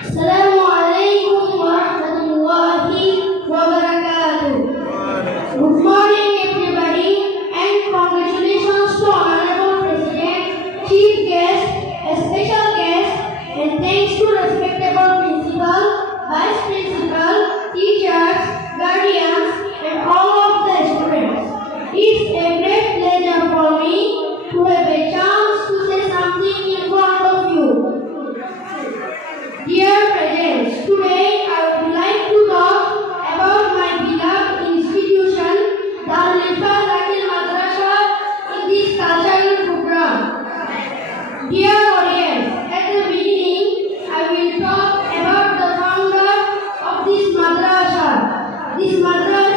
Assalamu alaikum wa rahmatullahi wa barakatuh. Good morning everybody and congratulations to Honorable President, Chief Guest, a special guest, and thanks to respectable Principal, Vice Principal, teachers, guardians and all of the students. It's a great pleasure for me to have a chance to say something in front of you. Dear parents, today I would like to talk about my beloved institution, Darul Irfan Dakhil Madrasah, in this cultural program. Dear audience, at the beginning, I will talk about the founder of this madrasah. This madrasah